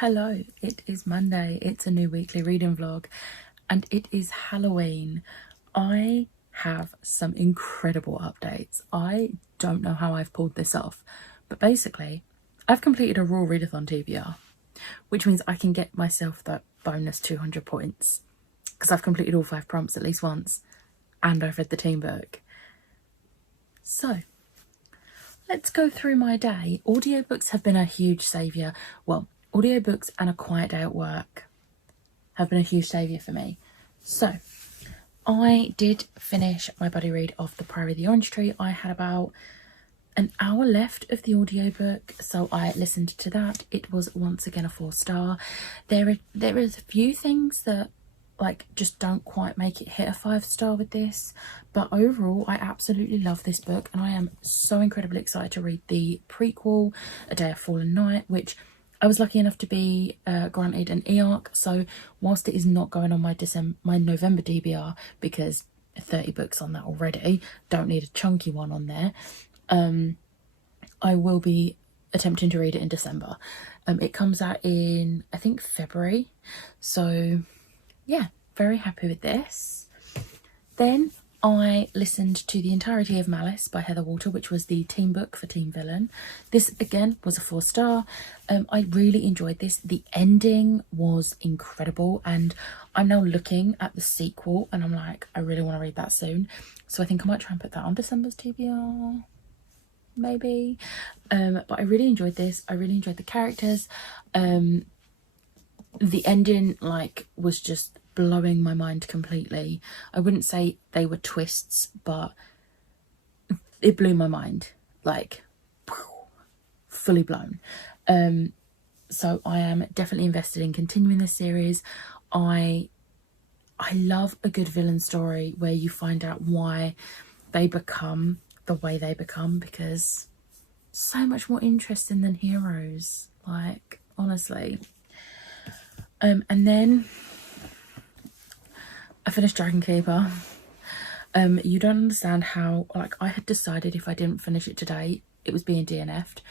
Hello, it is Monday, it's a new weekly reading vlog, and it is Halloween. I have some incredible updates. I don't know how I've pulled this off, but basically, I've completed a Raw Readathon TBR, which means I can get myself that bonus 200 points, because I've completed all 5 prompts at least once, and I've read the team book. So, let's go through my day. Audiobooks have been a huge saviour. Well, audiobooks and a quiet day at work have been a huge saviour for me. So, I did finish my buddy read of The Priory of the Orange Tree. I had about an hour left of the audiobook, so I listened to that. It was once again a 4-star. There is a few things that just don't quite make it hit a 5-star with this, but overall I absolutely love this book, and I am so incredibly excited to read the prequel, A Day of Fallen Night, which I was lucky enough to be granted an e-arc. So whilst it is not going on my November DBR, because 30 books on that already, don't need a chunky one on there, I will be attempting to read it in December. It comes out in, I think, February, so yeah, very happy with this. Then I listened to the entirety of Malice by Heather Walter, which was the team book for Team Villain. This again was a 4-star. I really enjoyed this. The ending was incredible, and I'm now looking at the sequel and I'm like, I really want to read that soon. So I think I might try and put that on December's TBR, maybe. But I really enjoyed this. I really enjoyed the characters. The ending was just blowing my mind completely. I wouldn't say they were twists, but it blew my mind, fully blown. So I am definitely invested in continuing this series. I love a good villain story where you find out why they become the way they become, because so much more interesting than heroes, honestly. And then I finished Dragon Keeper. You don't understand how, I had decided if I didn't finish it today, it was being DNF'd.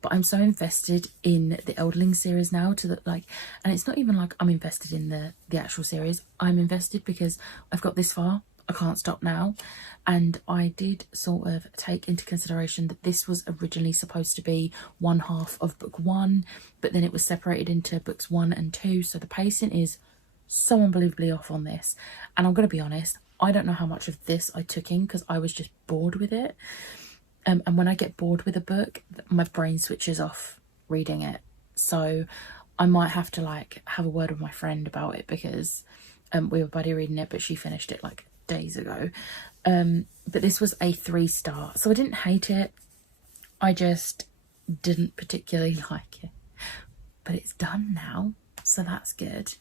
But I'm so invested in the Elderling series now and it's not even like I'm invested in the actual series. I'm invested because I've got this far. I can't stop now. And I did sort of take into consideration that this was originally supposed to be one half of book 1, but then it was separated into books 1 and 2. So the pacing is so unbelievably off on this. And I'm going to be honest, I don't know how much of this I took in because I was just bored with it. And when I get bored with a book, my brain switches off reading it. So I might have to have a word with my friend about it, because we were buddy reading it, but she finished it days ago. But this was a 3-star, so I didn't hate it, I just didn't particularly like it. But it's done now, so that's good.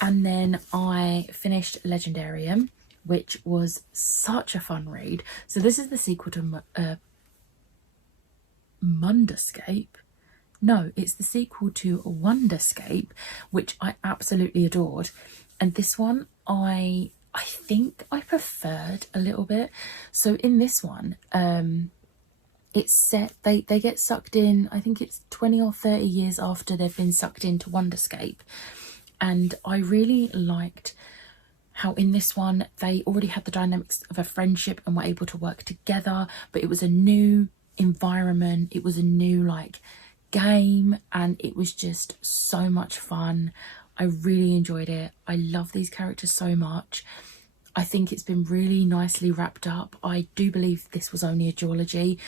And then I finished Legendarium, which was such a fun read. So this is the sequel to Mundescape. No, it's the sequel to Wonderscape, which I absolutely adored. And this one I think I preferred a little bit. So in this one, it's set, they get sucked in, I think it's 20 or 30 years after they've been sucked into Wonderscape. And I really liked how in this one they already had the dynamics of a friendship and were able to work together, but it was a new environment, it was a new game, and it was just so much fun. I really enjoyed it. I love these characters so much. I think it's been really nicely wrapped up. I do believe this was only a duology.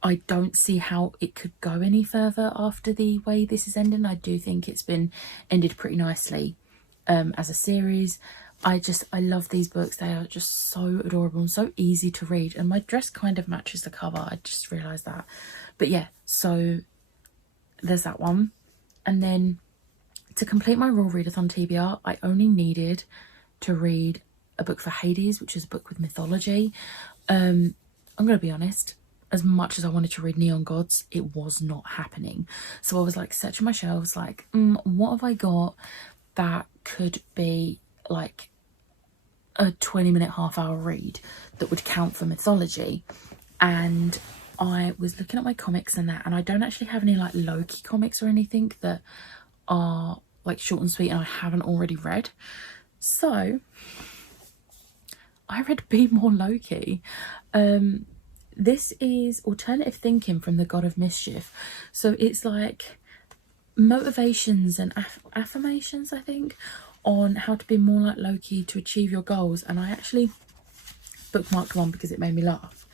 I don't see how it could go any further after the way this is ending. I do think it's been ended pretty nicely as a series. I love these books. They are just so adorable and so easy to read. And my dress kind of matches the cover. I just realised that. But yeah, so there's that one. And then to complete my Raw Readathon TBR, I only needed to read a book for Hades, which is a book with mythology. I'm going to be honest, as much as I wanted to read Neon Gods, it was not happening. So I was searching my shelves, what have I got that could be a 20-minute, half-hour read that would count for mythology? And I was looking at my comics and that, and I don't actually have any like Loki comics or anything that are like short and sweet and I haven't already read. So I read Be More Loki. This is alternative thinking from the God of Mischief. So it's like motivations and affirmations, I think, on how to be more like Loki to achieve your goals. And I actually bookmarked one because it made me laugh.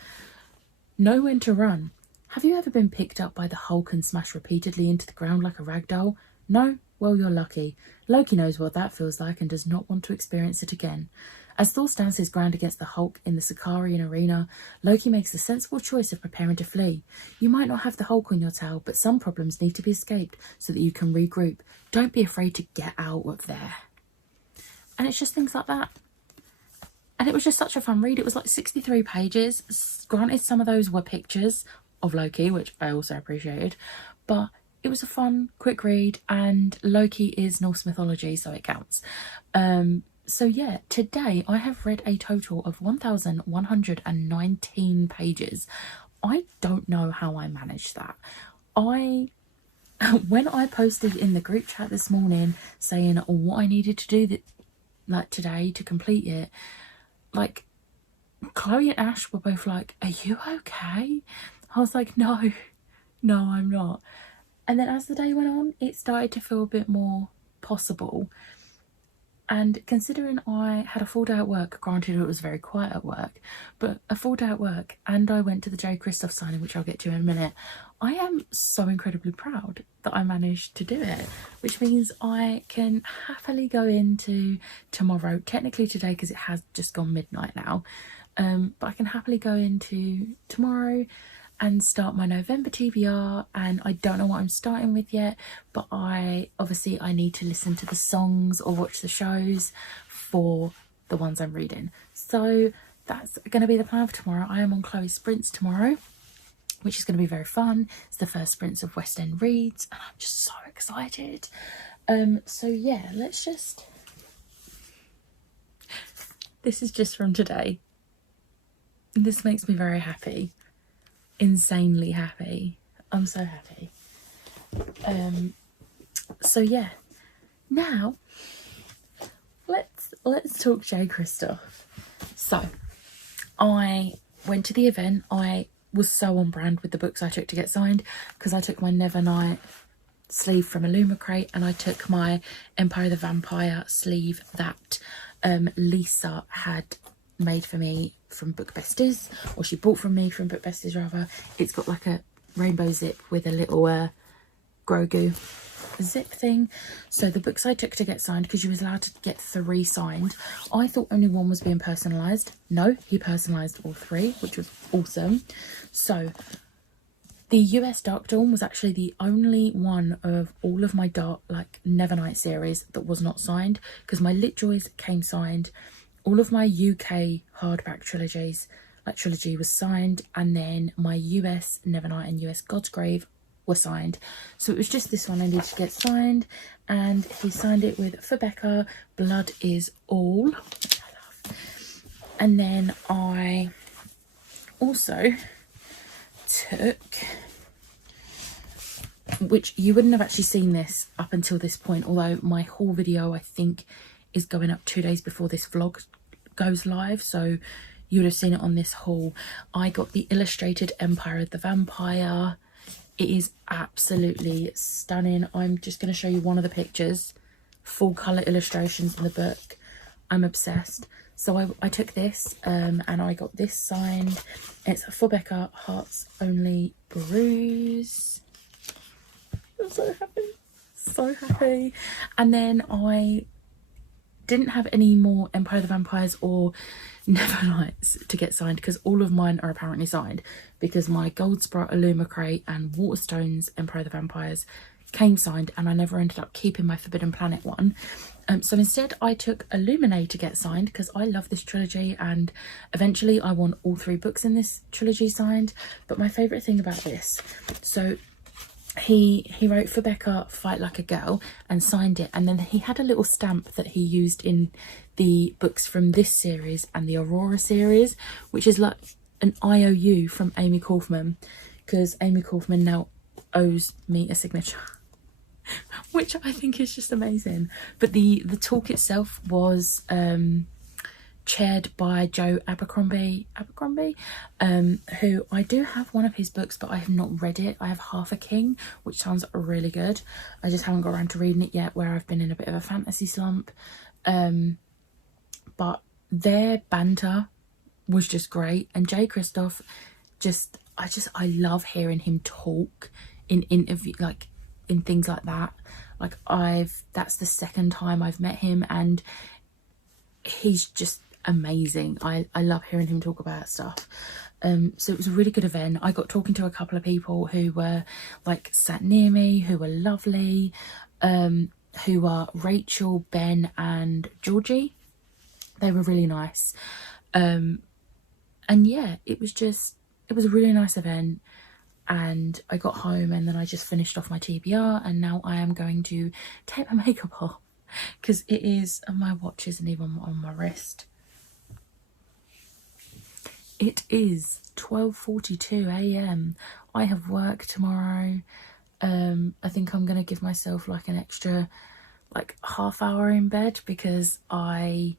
Know when to run. Have you ever been picked up by the Hulk and smashed repeatedly into the ground like a rag doll? No? Well, you're lucky. Loki knows what that feels like and does not want to experience it again. As Thor stands his ground against the Hulk in the Sicarian arena, Loki makes the sensible choice of preparing to flee. You might not have the Hulk on your tail, but some problems need to be escaped so that you can regroup. Don't be afraid to get out of there. And it's just things like that. And it was just such a fun read. It was like 63 pages. Granted, some of those were pictures of Loki, which I also appreciated. But it was a fun, quick read. And Loki is Norse mythology, so it counts. So yeah, today I have read a total of 1,119 pages. I don't know how I managed that. When I posted in the group chat this morning saying what I needed to do like today to complete it, like Chloe and Ash were both like, "Are you okay?" I was like, no, I'm not. And then as the day went on, it started to feel a bit more possible. And considering I had a full day at work, granted it was very quiet at work, but a full day at work, and I went to the J. Christoph signing, which I'll get to in a minute, I am so incredibly proud that I managed to do it, which means I can happily go into tomorrow, technically today because it has just gone midnight now, but I can happily go into tomorrow and start my November TBR. And I don't know what I'm starting with yet, but I need to listen to the songs or watch the shows for the ones I'm reading. So that's going to be the plan for tomorrow. I am on Chloe's sprints tomorrow, which is going to be very fun. It's the first sprints of West End Reads and I'm just so excited. So yeah, this is just from today. This makes me very happy. Insanely happy. I'm so happy. So yeah, now let's talk J. Christoph. So I went to the event. I was so on brand with the books I took to get signed because I took my Nevernight sleeve from Illumicrate and I took my Empire of the Vampire sleeve that Lisa had made for me from Book Besties, or she bought from me from Book Besties rather. It's got like a rainbow zip with a little Grogu zip thing. So the books I took to get signed, because you was allowed to get 3 signed, I thought only one was being personalised. No, he personalised all 3, which was awesome. So the US Dark Dawn was actually the only one of all of my Nevernight series that was not signed, because my Lit Joys came signed. All of my UK hardback trilogy was signed, and then my US Nevernight and US Godsgrave were signed. So it was just this one I needed to get signed, and he signed it with, for Becca, Blood is All, which I love. And then I also took, which you wouldn't have actually seen this up until this point, although my haul video I think is going up 2 days before this vlog goes live, so you would have seen it on this haul. I got the illustrated Empire of the Vampire. It is absolutely stunning. I'm just going to show you one of the pictures. Full colour illustrations in the book. I'm obsessed. So I took this and I got this signed. It's for Becca, Hearts Only Bruise. I'm so happy. And then I didn't have any more Empire of the Vampires or Nevernights to get signed, because all of mine are apparently signed, because my Goldsprite, Illumicrate and Waterstones Empire of the Vampires came signed, and I never ended up keeping my Forbidden Planet one. So instead I took Illuminate to get signed, because I love this trilogy and eventually I want all 3 books in this trilogy signed. But my favourite thing about this, so he wrote for Becca, Fight Like a Girl, and signed it, and then he had a little stamp that he used in the books from this series and the Aurora series, which is like an IOU from Amy Kaufman, because Amy Kaufman now owes me a signature, which I think is just amazing. But the talk itself was chaired by Joe Abercrombie, who I do have one of his books, but I have not read it. I have Half a King, which sounds really good. I just haven't got around to reading it yet, where I've been in a bit of a fantasy slump. But their banter was just great, and Jay Kristoff, I love hearing him talk in interview, like in things like that. Like that's the second time I've met him, and he's just amazing. I love hearing him talk about stuff. So it was a really good event. I got talking to a couple of people who were like sat near me, who were lovely, who are Rachel, Ben and Georgie. They were really nice. And yeah, it was a really nice event. And I got home and then I just finished off my TBR, and now I am going to take my makeup off because it is, and my watch isn't even on my wrist. It is 12:42 a.m. I have work tomorrow. I think I'm going to give myself like an extra like half hour in bed, because I'm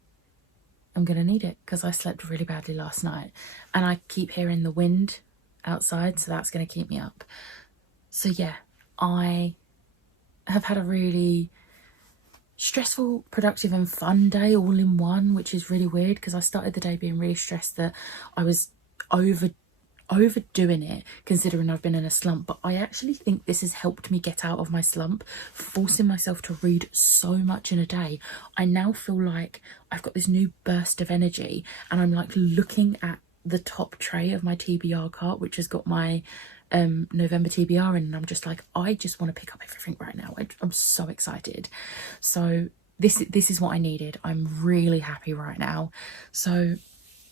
going to need it, because I slept really badly last night and I keep hearing the wind outside, so that's going to keep me up. So yeah, I have had a really stressful, productive and fun day all in one, which is really weird, because I started the day being really stressed that I was overdoing it, considering I've been in a slump. But I actually think this has helped me get out of my slump, forcing myself to read so much in a day. I now feel like I've got this new burst of energy, and I'm like looking at the top tray of my TBR cart, which has got my November TBR in, and I'm just like, I just want to pick up everything right now. I'm so excited. So this is what I needed. I'm really happy right now. So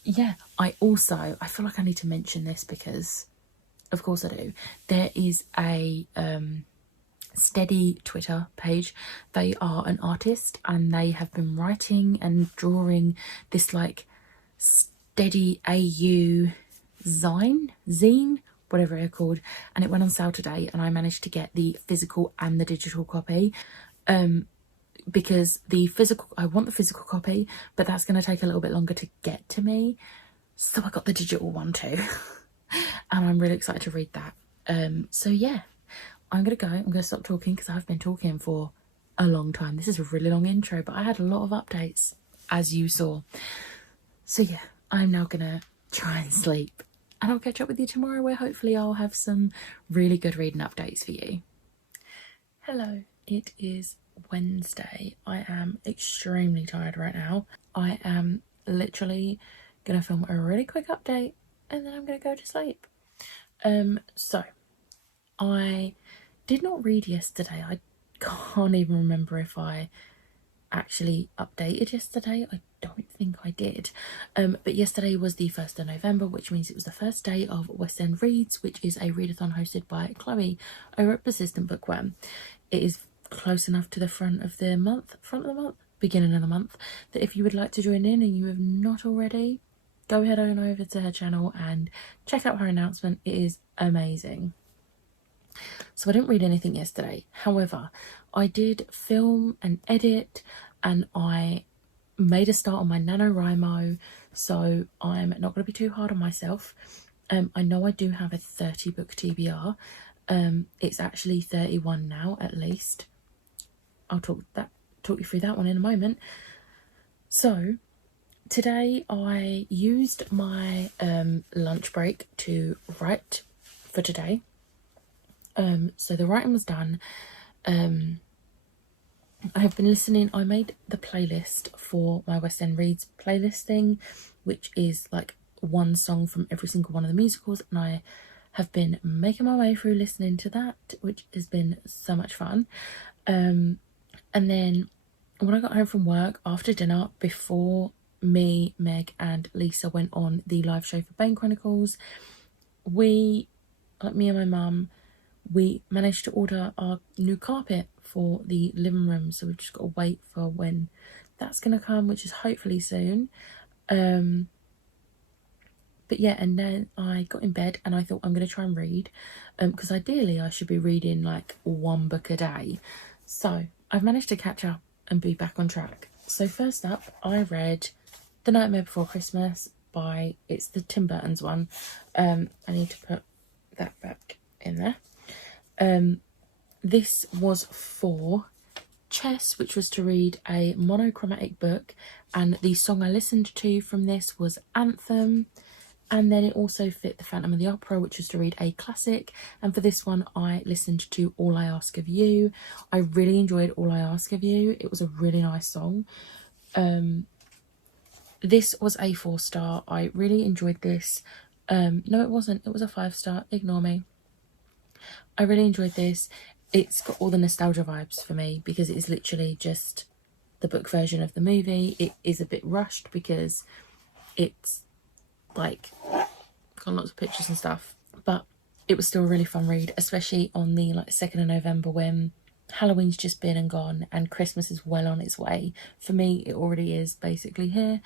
yeah, I feel like I need to mention this, because of course I do. There is a Steady Twitter page. They are an artist, and they have been writing and drawing this like Steady AU zine, whatever they're called, and it went on sale today, and I managed to get the physical and the digital copy. Because I want the physical copy, but that's going to take a little bit longer to get to me, so I got the digital one too. And I'm really excited to read that. So yeah, I'm gonna go. I'm gonna stop talking, because I've been talking for a long time. This is a really long intro, but I had a lot of updates, as you saw. So yeah, I'm now gonna try and sleep, and I'll catch up with you tomorrow, where hopefully I'll have some really good reading updates for you. Hello, it is Wednesday. I am extremely tired right now. I am literally gonna film a really quick update, and then I'm gonna go to sleep. So I did not read yesterday. I can't even remember if I actually updated yesterday. I don't think I did. But yesterday was the 1st of November, which means it was the first day of West End Reads, which is a readathon hosted by Chloe over at Persistent Bookworm. It is close enough to the front of the month, beginning of the month, that if you would like to join in and you have not already, go head on over to her channel and check out her announcement. It is amazing. So I didn't read anything yesterday. However, I did film and edit, and I made a start on my Nanowrimo, so I'm not going to be too hard on myself. I know I do have a 30 book TBR. It's actually 31 now, at least. I'll talk you through that one in a moment. So today I used my lunch break to write for today. So the writing was done. I have been listening. I made the playlist for my West End Reads playlist thing, which is like one song from every single one of the musicals, and I have been making my way through listening to that, which has been so much fun. And then when I got home from work after dinner, before me, Meg and Lisa went on the live show for Bane Chronicles, me and my mum, we managed to order our new carpet for the living room, so we've just got to wait for when that's going to come, which is hopefully soon. But But yeah, and then I got in bed and I thought I'm going to try and read, because ideally I should be reading like one book a day. So I've managed to catch up and be back on track. So first up, I read The Nightmare Before Christmas it's the Tim Burton's one. I need to put that back in there. This was for chess, which was to read a monochromatic book, and the song I listened to from this was Anthem. And then it also fit the Phantom of the Opera, which was to read a classic. And for this one, I listened to All I Ask of You. I really enjoyed All I Ask of You. It was a really nice song. This was a 4-star. I really enjoyed this. No, it wasn't. It was a 5-star. Ignore me. I really enjoyed this. It's got all the nostalgia vibes for me because it is literally just the book version of the movie. It is a bit rushed because it's like got lots of pictures and stuff, but it was still a really fun read, especially on the 2nd of November when Halloween's just been and gone and Christmas is well on its way. For me, it already is basically here.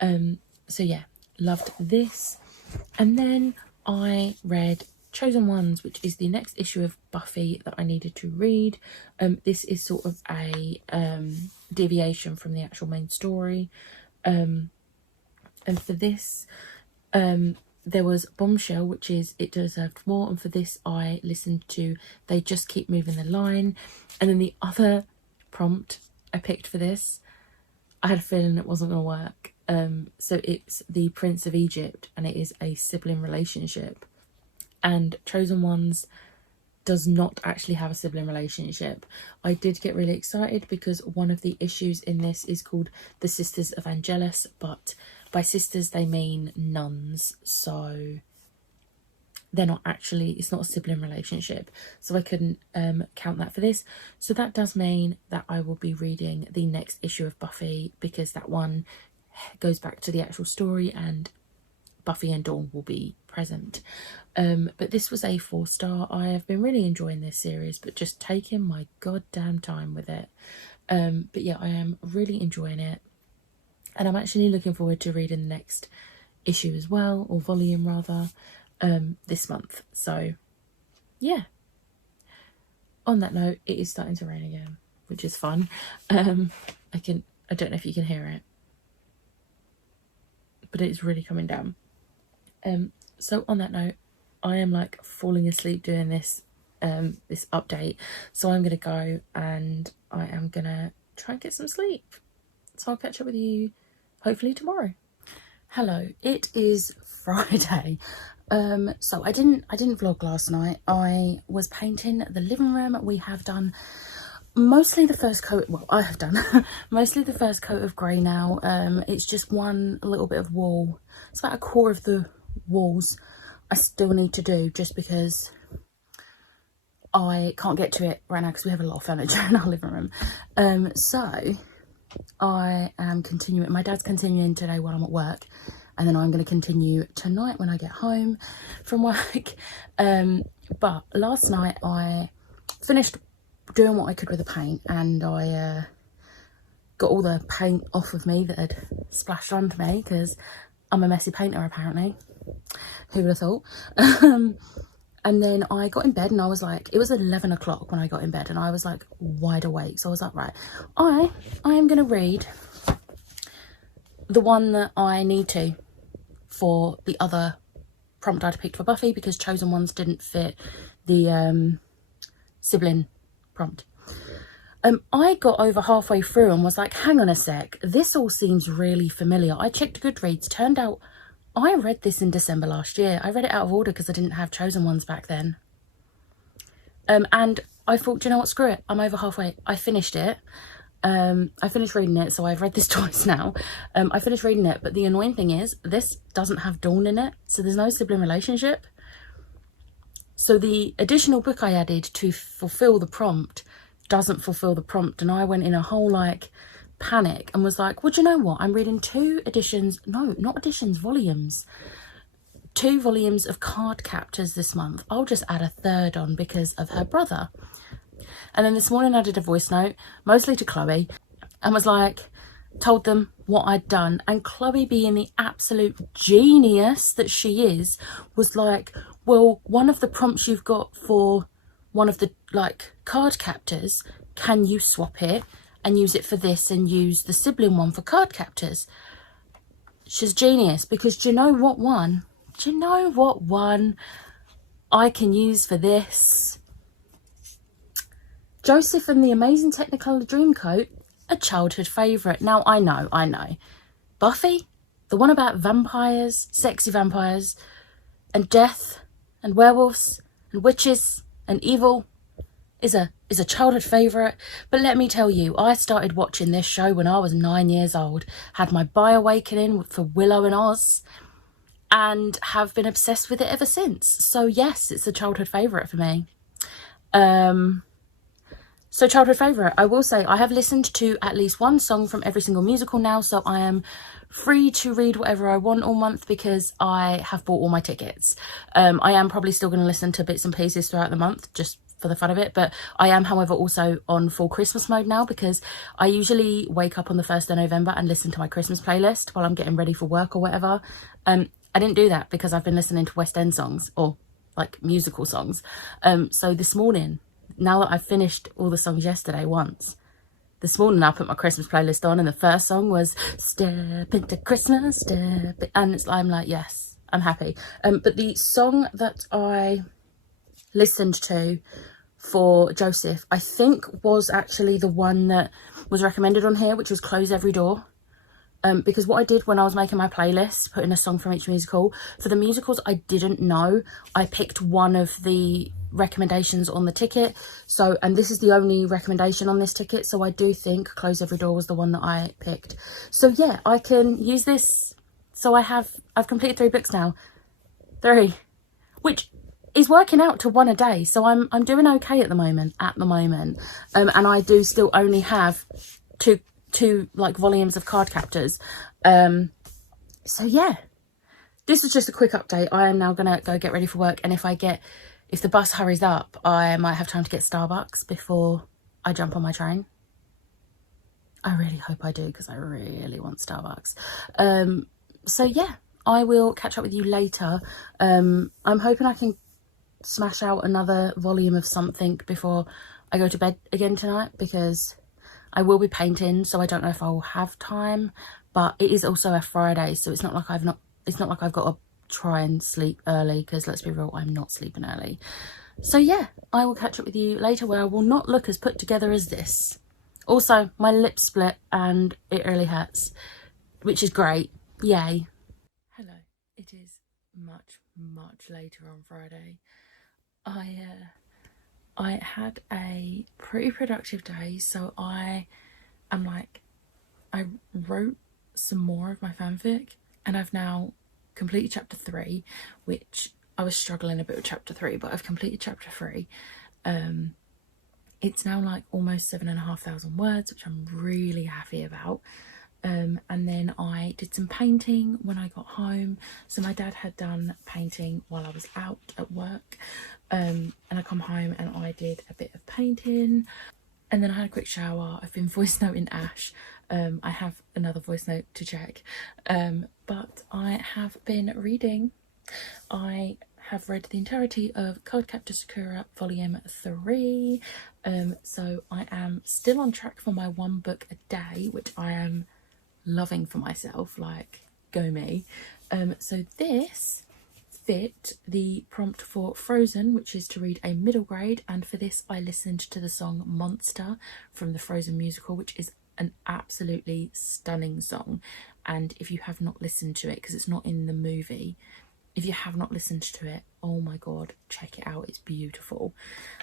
So yeah, loved this. And then I read Chosen Ones, which is the next issue of Buffy that I needed to read. This is sort of a deviation from the actual main story. And for this, there was Bombshell, which is It Deserved More, and for this I listened to They Just Keep Moving the Line. And then the other prompt I picked for this, I had a feeling it wasn't going to work. So it's The Prince of Egypt, and it is a sibling relationship. And Chosen Ones does not actually have a sibling relationship. I did get really excited because one of the issues in this is called The Sisters of Angelus, but by sisters they mean nuns, so they're not actually, it's not a sibling relationship, so I couldn't count that for this. So that does mean that I will be reading the next issue of Buffy, because that one goes back to the actual story and Buffy and Dawn will be present. But this was a 4-star. I have been really enjoying this series, but just taking my goddamn time with it. But yeah, I am really enjoying it. And I'm actually looking forward to reading the next issue as well, or volume rather, this month. So yeah. On that note, it is starting to rain again, which is fun. I don't know if you can hear it, but it's really coming down. So on that note, I am like falling asleep doing this this update, so I'm gonna go and I am gonna try and get some sleep. So I'll catch up with you hopefully tomorrow. Hello, it is Friday. So I didn't vlog last night. I was painting the living room. We have done mostly the first coat, well, I have done mostly the first coat of grey now. It's just one little bit of wall. It's about a core of the walls I still need to do, just because I can't get to it right now because we have a lot of furniture in our living room. So I am continuing, my dad's continuing today while I'm at work, and then I'm going to continue tonight when I get home from work. But last night I finished doing what I could with the paint, and I got all the paint off of me that had splashed onto me, because I'm a messy painter apparently. Who would have thought? And then I got in bed and I was like, it was 11 o'clock when I got in bed, and I was like wide awake. So I was like, right, I am going to read the one that I need to for the other prompt I'd picked for Buffy, because Chosen Ones didn't fit the sibling prompt. I got over halfway through and was like, hang on a sec, this all seems really familiar. I checked Goodreads, turned out I read this in December last year. I read it out of order because I didn't have Chosen Ones back then. And I thought, do you know what, screw it, I'm over halfway. I finished it. I finished reading it, so I've read this twice now. I finished reading it, but the annoying thing is this doesn't have Dawn in it, so there's no sibling relationship. So the additional book I added to fulfill the prompt doesn't fulfill the prompt, and I went in a whole like panic and was like, well, do you know what, I'm reading 2 editions, no, not editions, volumes, 2 volumes of Card Captors this month. I'll just add a 3rd on because of her brother. And then this morning I did a voice note, mostly to Chloe, and was like, told them what I'd done, and Chloe, being the absolute genius that she is, was like, well, one of the prompts you've got for one of the like card captors, can you swap it and use it for this and use the sibling one for card captors? She's genius, because do you know what one? Do you know what one I can use for this? Joseph and the Amazing Technicolor Dreamcoat, a childhood favourite. Now, I know. Buffy, the one about vampires, sexy vampires, and death, and werewolves, and witches, and evil, is a childhood favourite. But let me tell you, I started watching this show when I was 9 years old, had my bi-awakening for Willow and Oz, and have been obsessed with it ever since. So yes, it's a childhood favourite for me. So childhood favourite, I will say I have listened to at least one song from every single musical now, so I am free to read whatever I want all month because I have bought all my tickets. I am probably still going to listen to bits and pieces throughout the month, just for the fun of it, but I am, however, also on full Christmas mode now, because I usually wake up on the 1st of November and listen to my Christmas playlist while I'm getting ready for work or whatever. I didn't do that because I've been listening to West End songs, or like musical songs. So this morning, now that I've finished all the songs yesterday once, this morning I put my Christmas playlist on, and the first song was Step Into Christmas, and I'm like, yes, I'm happy. But the song that I listened to for Joseph, I think, was actually the one that was recommended on here, which was Close Every Door. Because what I did when I was making my playlist, putting a song from each musical, for the musicals I didn't know, I picked one of the recommendations on the ticket. So, and this is the only recommendation on this ticket, so I do think Close Every Door was the one that I picked. So yeah, I can use this. So I've completed 3 books now. 3. Which is working out to 1 a day, so I'm doing okay at the moment. And I do still only have two like volumes of card captors. So yeah, this is just a quick update. I am now gonna go get ready for work, and if the bus hurries up, I might have time to get Starbucks before I jump on my train. I really hope I do, because I really want Starbucks. So yeah, I will catch up with you later. I'm hoping I can smash out another volume of something before I go to bed again tonight, because I will be painting, so I don't know if I will have time. But it is also a Friday, so it's not like I've got to try and sleep early, because let's be real, I'm not sleeping early. So yeah, I will catch up with you later, where I will not look as put together as this. Also, my lips split and it really hurts, which is great. Yay. Hello, it is much later on Friday. I had a pretty productive day, so I wrote some more of my fanfic, and I've now completed chapter 3, which I was struggling a bit with chapter 3, but I've completed chapter 3. It's now like almost 7,500 words, which I'm really happy about. And then I did some painting when I got home. So my dad had done painting while I was out at work, and I come home and I did a bit of painting, and then I had a quick shower. I've been voice noting Ash. I have another voice note to check, but I have been reading. I have read the entirety of Cardcaptor Sakura Volume 3, so I am still on track for my 1 book a day, which I am loving for myself, like, go me. So this fit the prompt for Frozen, which is to read a middle grade, and for this I listened to the song Monster from the Frozen musical, which is an absolutely stunning song. And if you have not listened to it, because it's not in the movie, if you have not listened to it, oh my god, check it out, it's beautiful.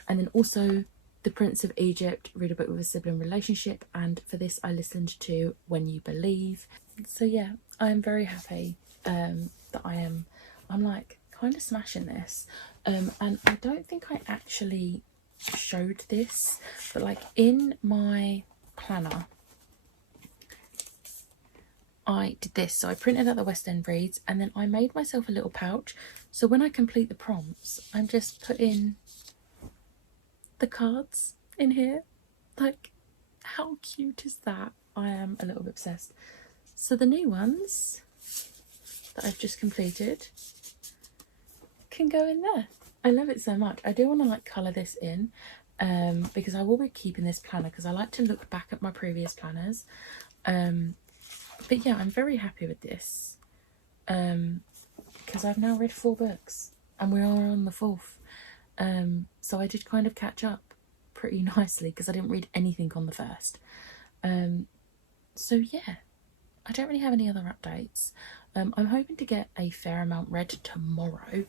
And then also The Prince of Egypt, read a book with a sibling relationship, and for this I listened to When You Believe. So yeah, I'm very happy that I'm like kind of smashing this. And I don't think I actually showed this, but like in my planner I did this. So I printed out the West End reads, and then I made myself a little pouch, so when I complete the prompts I'm just putting the cards in here. Like, how cute is that? I am a little bit obsessed. So the new ones that I've just completed can go in there. I love it so much. I do want to like colour this in because I will be keeping this planner because I like to look back at my previous planners. But yeah, I'm very happy with this because I've now read 4 books and we are on the 4th. So I did kind of catch up pretty nicely because I didn't read anything on the first. So yeah, I don't really have any other updates. I'm hoping to get a fair amount read tomorrow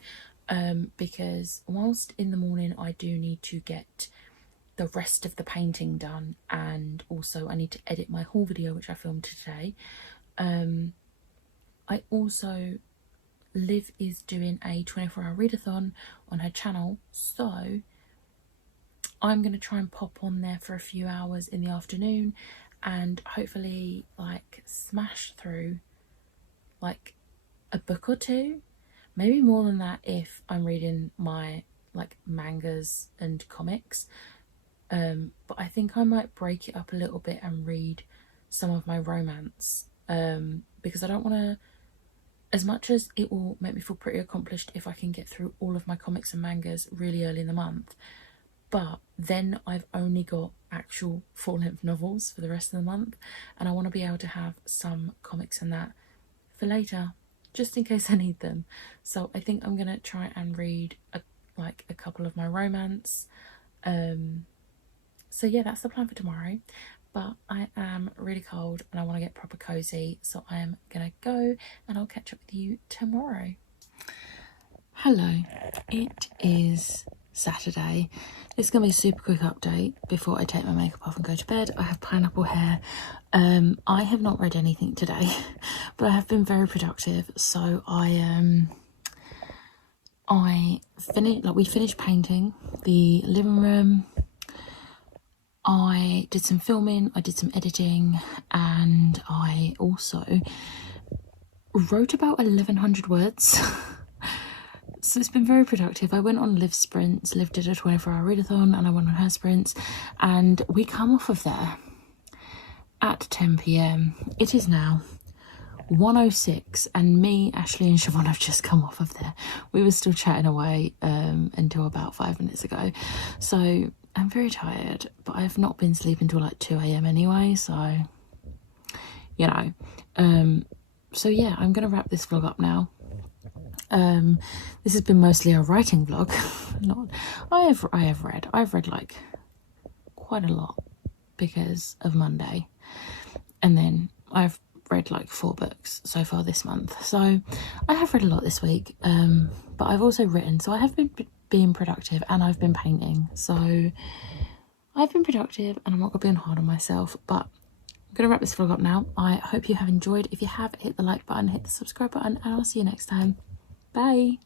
because whilst in the morning I do need to get the rest of the painting done, and also I need to edit my haul video which I filmed today. I also, Liv is doing a 24-hour readathon on her channel, so I'm going to try and pop on there for a few hours in the afternoon and hopefully like smash through like a book or 2, maybe more than that if I'm reading my like mangas and comics. But I think I might break it up a little bit and read some of my romance because I don't want to, as much as it will make me feel pretty accomplished if I can get through all of my comics and mangas really early in the month, but then I've only got actual full-length novels for the rest of the month, and I want to be able to have some comics and that for later just in case I need them. So I think I'm gonna try and read a couple of my romance. So yeah, that's the plan for tomorrow, but I am really cold and I want to get proper cozy, so I am gonna go and I'll catch up with you tomorrow. Hello, it is Saturday. It's gonna be a super quick update before I take my makeup off and go to bed. I have pineapple hair. I have not read anything today, but I have been very productive. So we finished painting the living room. I did some filming, I did some editing, and I also wrote about 1,100 words. So it's been very productive. I went on Liv's sprints. Liv did a 24-hour readathon and I went on her sprints, and we come off of there at 10 p.m. It is now 1:06 and me, Ashley and Siobhan have just come off of there. We were still chatting away until about 5 minutes ago. So I'm very tired, but I've not been sleeping till like 2 a.m. anyway, so you know. So yeah, I'm gonna wrap this vlog up now. This has been mostly a writing vlog. I've read like quite a lot because of Monday, and then I've read like 4 books so far this month, so I have read a lot this week. But I've also written, so I have been being productive, and I've been painting, so I've been productive and I'm not gonna be hard on myself. But I'm gonna wrap this vlog up now. I hope you have enjoyed. If you have, hit the like button, hit the subscribe button, and I'll see you next time. Bye.